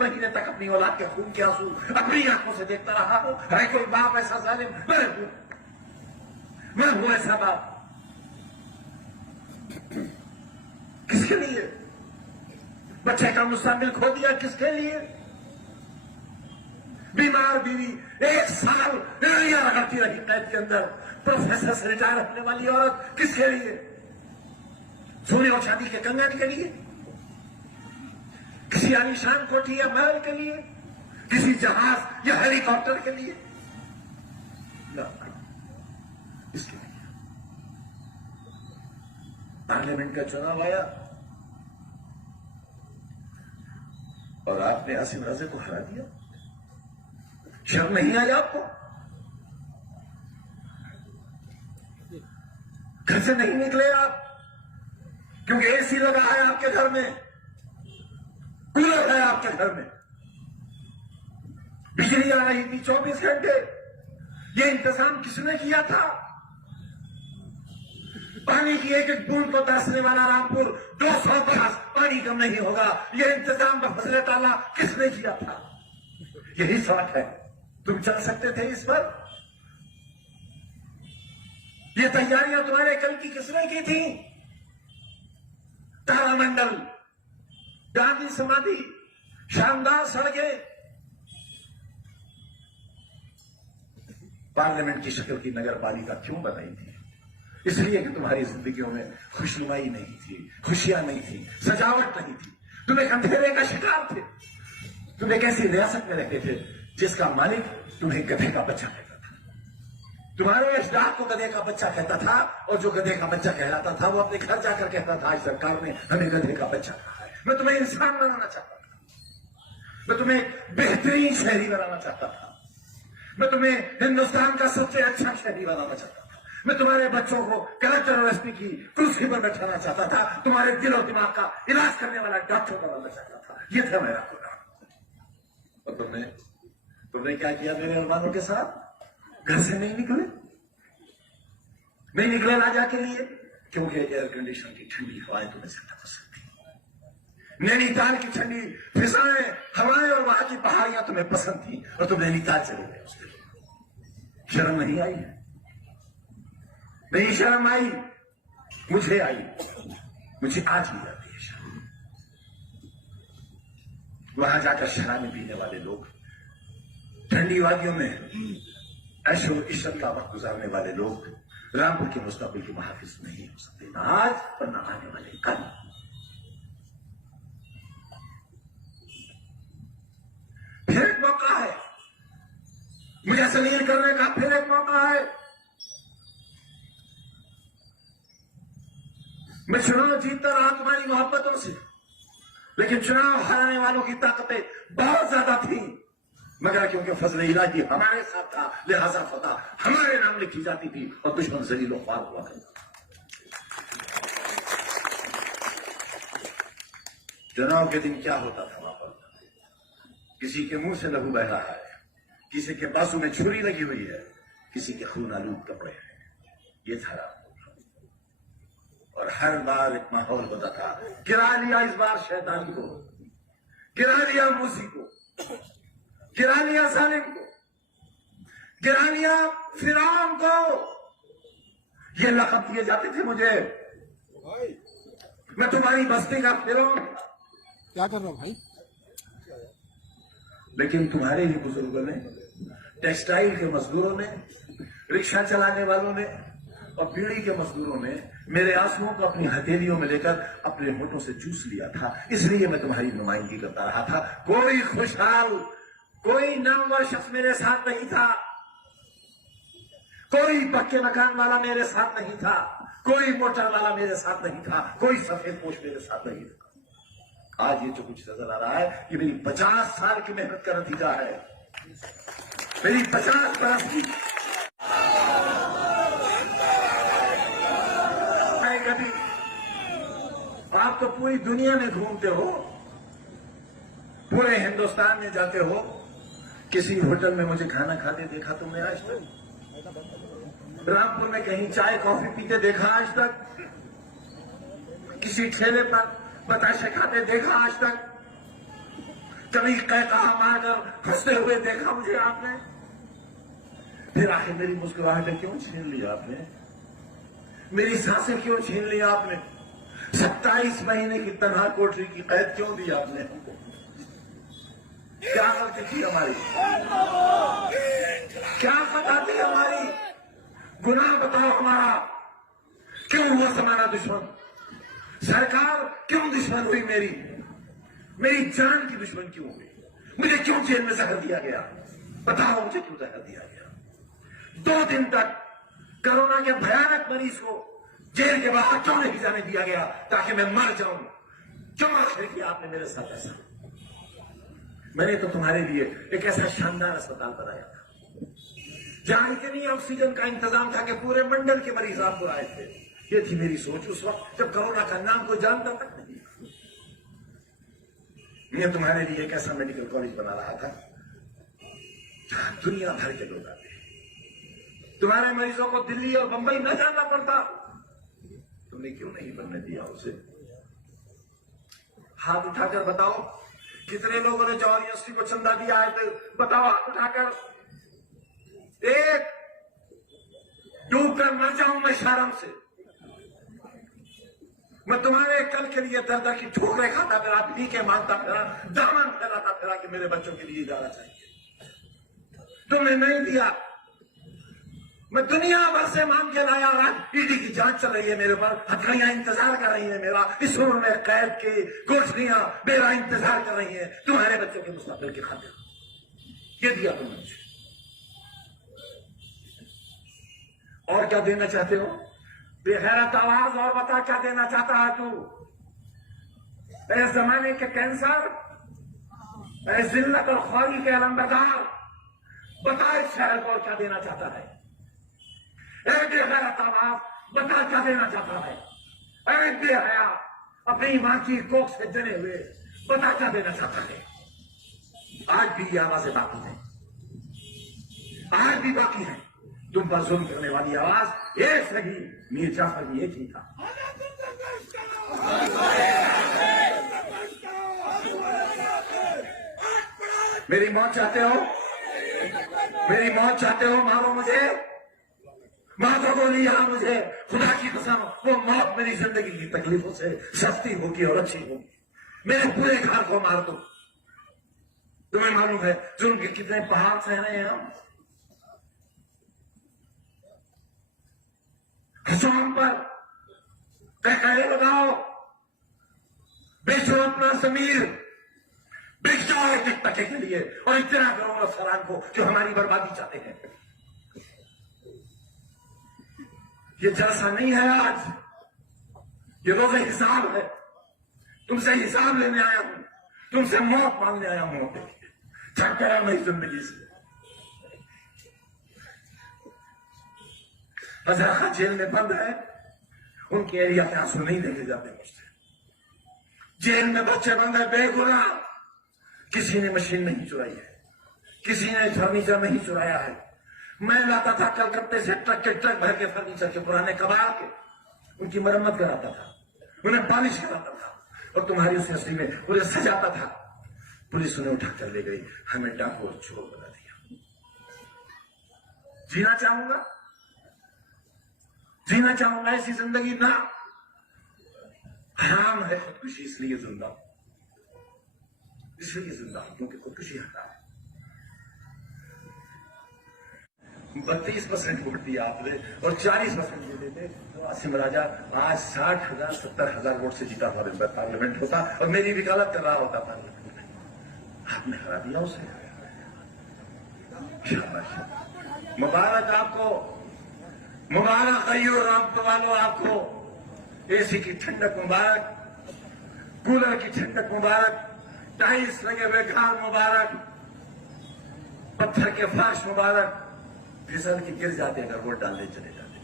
महीने तक अपनी औलाद के खून के आंसू अपनी आंखों से देखता रहा हूं। है कोई बाप ऐसा जालिम? मैं हूं ऐसा बाप। किसके लिए? बच्चे का मुस्तकबिल खो दिया, किसके लिए? बीमार बीवी 1 साल एड़ियां रगड़ती रही कैद के अंदर, प्रोफेसर से रिटायर होने वाली औरत, किसके लिए? सोने और चांदी के कंगन के लिए? किसी आलीशान कोठी या महल के लिए? किसी जहाज या हेलीकॉप्टर के लिए? इसके लिए पार्लियामेंट का चुनाव आया और आपने आसिम राजे को हरा दिया। शर्म नहीं आई आपको? घर से नहीं निकले आप क्योंकि एसी लगा है आपके घर में, कूलर है आपके घर में, बिजली आ रही थी 24 घंटे। ये इंतजाम किसने किया था? पानी की एक एक बूंद को तरसने वाला रामपुर 200 बरस पानी कम नहीं होगा। ये इंतजाम फजले ताला किसने किया था? यही सवाल है। तुम चल सकते थे इस पर? ये तैयारियां तुम्हारे कल की किसने की थी? तारामंडल, गांधी समाधि, शानदार सड़कें, पार्लियामेंट की शक्ल की नगर पालिका क्यों बनाई थी? इसलिए कि तुम्हारी जिंदगियों में खुशनुमाई नहीं थी, खुशियां नहीं थी, सजावट नहीं थी। तुम एक अंधेरे का शिकार थे। तुम एक ऐसी रियासत में रहते थे जिसका मालिक तुम्हें गधे का बच्चा कहता था। तुम्हारे अजदाद को गधे का बच्चा कहता था और जो गधे का बच्चा कहलाता था वो अपने घर जाकर कहता था आज सरकार ने हमें गधे का बच्चा कहा है। मैं तुम्हें इंसान बनाना चाहता था, मैं तुम्हें बेहतरीन शहरी बनाना चाहता था, मैं तुम्हें हिंदुस्तान का सबसे अच्छा शहरी बनाना चाहता था। मैं तुम्हारे बच्चों को कलेक्टर और एसपी की कुर्सी पर बैठाना चाहता था, तुम्हारे दिल और दिमाग का इलाज करने वाला डॉक्टर बनाना चाहता था। यह था मेरा प्रोग्राम। और तुमने क्या किया मेरे अरमानों के साथ? घर से नहीं निकले राजा के लिए, क्योंकि एयर कंडीशन की ठंडी हवाएं तुम्हें ज्यादा पसंद थी। नैनीताल की ठंडी फिजाएं, हवाएं और वहां की पहाड़ियां तुम्हें पसंद थी और तुम नैनीताल चले गए। उसके लिए शर्म नहीं आई? नहीं शर्म आई? मुझे आई, मुझे आज भी आती है शर्म। वहां जाकर शराबें पीने वाले लोग, ठंडी वादियों में ऐशो इश्क का वक्त गुजारने वाले लोग रामपुर के मुस्तकबिल के मुहाफिज नहीं हो सकते, ना आज और न आने वाले कल। फिर एक मौका है, मुझे सलील करने का फिर एक मौका है। मैं चुनाव जीतता रहा तुम्हारी मोहब्बतों से, लेकिन चुनाव हराने वालों की ताकतें बहुत ज्यादा थी। मगर क्योंकि फजल इलाही हमारे साथ था, लिहाजा फतह हमारे नाम लिखी जाती थी और दुश्मन जलील ख्वार हुआ करता था। चुनाव के दिन क्या होता था वहां पर? किसी के मुंह से लहू बह रहा है, किसी के बाजू में छुरी लगी हुई है, किसी के खून आलूद कपड़े हैं। ये था और हर बार एक माहौल होता था। गिरा लिया इस बार शैतानी को, गिरा लिया मूसी को, गिरा लिया सालिम को, गिरा लिया फिरौन को। ये लक़ब दिए जाते थे मुझे। मैं तुम्हारी बस्ती का फिरौन। क्या कर रहा हूं भाई? लेकिन तुम्हारे ही बुजुर्गों ने, टेक्सटाइल के मजदूरों ने, रिक्शा चलाने वालों ने और बीड़ी के मजदूरों ने मेरे आंसुओं को अपनी हथेलियों में लेकर अपने होठों से चूस लिया था। इसलिए मैं तुम्हारी नुमाइंदगी करता रहा था। कोई खुशहाल, कोई नामवर शख्स मेरे साथ नहीं था, कोई पक्के मकान वाला मेरे साथ नहीं था, कोई मोटर वाला मेरे साथ नहीं था, कोई सफेद पोश मेरे साथ नहीं था। आज ये जो कुछ नजर आ रहा है ये मेरी 50 साल की मेहनत का नतीजा है, मेरी 50 बरस की। कभी आप तो पूरी दुनिया में घूमते हो, पूरे हिंदुस्तान में जाते हो, किसी होटल में मुझे खाना खाते देखा तुमने आज तक? रामपुर में कहीं चाय कॉफी पीते देखा आज तक? किसी ठेले पर बताशे खाते देखा आज तक? कभी कहा मारकर हंसते हुए देखा मुझे आपने? फिर आखिर मेरी मुस्कुराहटें क्यों छीन ली आपने? मेरी सांसें क्यों छीन ली आपने? 27 महीने की तनहा कोठरी की कैद क्यों दी आपने हमको? क्या गलती थी हमारी? क्या खता थी हमारी? गुनाह बताओ हमारा। क्यों हुआ हमारा दुश्मन? सरकार क्यों दुश्मन हुई मेरी? मेरी जान की दुश्मन क्यों हुई? मुझे क्यों जेल में जहर दिया गया? बताओ मुझे क्यों जहर दिया गया? 2 दिन तक कोरोना के भयानक मरीज को जेल के बाहर क्यों नहीं जाने दिया गया ताकि मैं मर जाऊं? क्यों आखिर किया आपने मेरे साथ ऐसा? मैंने तो तुम्हारे लिए एक ऐसा शानदार अस्पताल बनाया था जहां इतनी ऑक्सीजन का इंतजाम था कि पूरे मंडल के मरीज आपको आए थे। ये थी मेरी सोच उस वक्त जब कोरोना का नाम कोई जानता तक नहीं। मैं तुम्हारे लिए एक ऐसा मेडिकल कॉलेज बना रहा था जहां दुनिया भर के लोग आते। तुम्हारे मरीजों को दिल्ली और बंबई न जाना पड़ता। तुमने क्यों नहीं बनने दिया उसे? हाथ उठाकर बताओ कितने लोगों ने जवाहर यूनिवर्सिटी को चंदा दिया है? तो बताओ हाथ उठाकर। एक डूबकर मर जाऊं मैं शर्म से। मैं तुम्हारे कल के लिए दर दर की ठोकरें खाता फिरा, भीखे मांगता फिरा, दामन फैलाता फिरा कि मेरे बच्चों के लिए जाना चाहिए। तुमने नहीं दिया। मैं दुनिया भर से मांग के लाया और ईडी की जांच चल रही है मेरे पर। हथकड़ियां इंतजार कर रही है मेरा। इस उम्र में कैद की कोठरियां मेरा इंतजार कर रही है तुम्हारे बच्चों के मुस्तकबिल की खातिर। ये दिया तुमने मुझे। और क्या देना चाहते हो? बेगैरत आवाज और बता क्या देना चाहता है तू? इस जमाने के कैंसर, इस जिल्लत और ख्वारी के अलंबरदार, बता इस शहर को और क्या देना चाहता है? बेगैरत आवाज बता क्या देना चाहता है? अरे बेहया अपनी मां की कोख से जने हुए बता क्या देना चाहता है? आज भी ये आवाजें बाकी हैं, आज भी बाकी है। तुम पर जुल्म करने वाली आवाज एक सही मीर जाफर भी एक ही था। मेरी मौत चाहते हो? मेरी मौत चाहते हो? मारो मुझे, मारो गोली यहां मुझे। खुदा की कसम वो मौत मेरी जिंदगी की तकलीफों से सस्ती होगी और अच्छी होगी। मेरे पूरे घर को मार दो। तुम्हें मालूम है जुल्म के कितने पहाड़ सह रहे हैं हम। हम पर कहकहे लगाओ, बेचो अपना जमीर, बिक जाओ एक टके के लिए और इतना करो अफसरान को जो हमारी बर्बादी चाहते हैं। ये जलसा नहीं है आज, ये रोज़े हिसाब है। तुमसे हिसाब लेने आया हूं, तुमसे मौत मांगने आया हूं। छट गया मेरी जिंदगी से। फजरा जेल में बंद है, उनके एरिया के आंसू नहीं देखे जाते मुझसे। जेल में बच्चे बंद है बेगुनाह। किसी ने मशीन नहीं चुराई है, किसी ने फर्नीचर नहीं चुराया है। मैं लाता था कलकत्ते से ट्रक के ट्रक भर के फर्नीचर के पुराने कबाड़ के, उनकी मरम्मत कराता था, उन्हें पॉलिश कराता था और तुम्हारी उस हस्ती में उन्हें सजाता था। पुलिस उन्हें उठाकर ले गई, हमें डाकू और चोर बना दिया। जीना चाहूंगा, जीना चाहूंगा ऐसी जिंदगी ना। हराम है खुदकुशी, इसलिए जिंदा, इसलिए जिंदा क्योंकि खुदकुशी हराम। 32% वोट दिया आपने और 40% दे देते तो आसिम राजा आज 60,000 70,000 वोट से जीता था पार्लियामेंट होता और मेरी वकालत कर रहा होता पार्लियामेंट में। आपने हरा दिया उसे। मुबारक आपको, मुबारक अय्यूर राम वालों आपको। एसी की ठंडक मुबारक, कूलर की ठंडक मुबारक, टाइल्स लगे हुए घर मुबारक, पत्थर के फर्श मुबारक। फिसल के गिर जाते अगर वोट डालने चले जाते।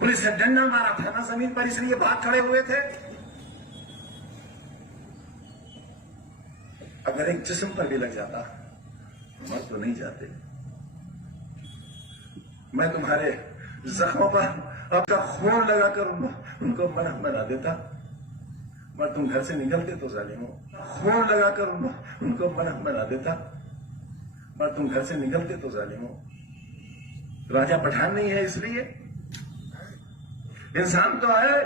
पुलिस ने डंडा मारा था ना जमीन पर, इसलिए भाग खड़े हुए थे। अगर एक जिस्म पर भी लग जाता मर तो नहीं जाते। मैं तुम्हारे जख्मों पर अपना खून लगाकर उनको मरहम बना देता। पर तुम घर से निकलते तो जालिमो फोन लगाकर उनको मना देता, पर तुम घर से निकलते तो जालिमो राजा पठान नहीं है इसलिए। इंसान तो है,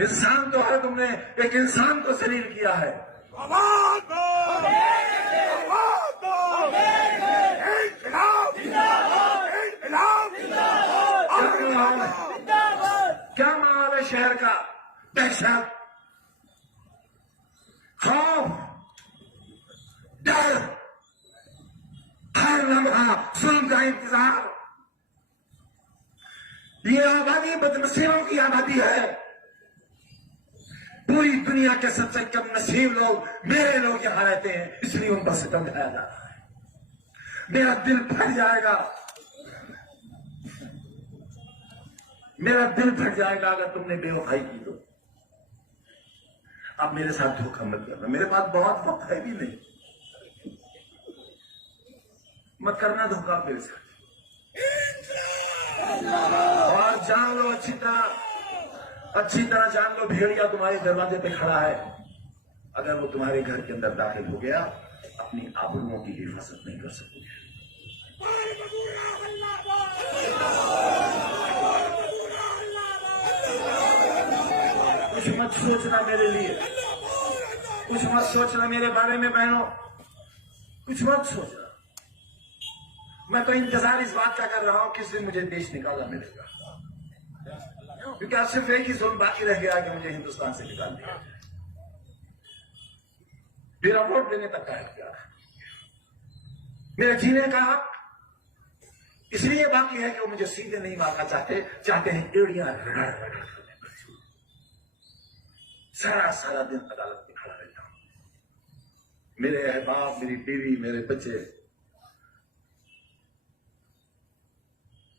इंसान तो है, तुमने एक इंसान को शरीर किया है। क्या माहौल है शहर का? दहशत, खौफ, डर, हर लम्हा जुल्म का इंतजार। ये आबादी बदनसीबों की आबादी है। पूरी दुनिया के सबसे कम नसीब लोग मेरे लोग यहां रहते हैं, इसलिए उन पर सितम ढाया जा रहा है। मेरा दिल फट जाएगा, मेरा दिल फट जाएगा अगर तुमने बेवफाई की तो। अब मेरे साथ धोखा मत करना, मेरे पास बहुत वक्त है भी नहीं, मत करना धोखा मेरे साथ। और जान लो, अच्छी तरह जान लो, भेड़िया तुम्हारे दरवाजे पे खड़ा है। अगर वो तुम्हारे घर के अंदर दाखिल हो गया, अपनी आबरूओं की हिफाजत नहीं कर सकोगे। कुछ मत सोचना मेरे लिए, कुछ मत सोचना मेरे बारे में बहनों, कुछ मत सोचना। मैं तो इंतजार इस बात का कर रहा हूं किस दिन मुझे देश निकाला मिलेगा, क्योंकि अब सिर्फ एक ही जोन बाकी रह गया कि मुझे हिंदुस्तान से निकाल दिया जाए। मेरा वोट देने तक का इख्तियार है, मेरे जीने का हक इसलिए बाकी है कि वो मुझे सीधे नहीं मारना चाहते हैं एड़ियां रगड़ रगड़। सारा दिन अदालत में खड़ा रहता हूं, मेरे अहबाब, मेरी बीवी, मेरे बच्चे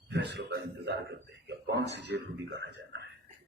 फैसलों का इंतजार करते हैं कि अब कौन सी जेल रूबी कहा जाना है।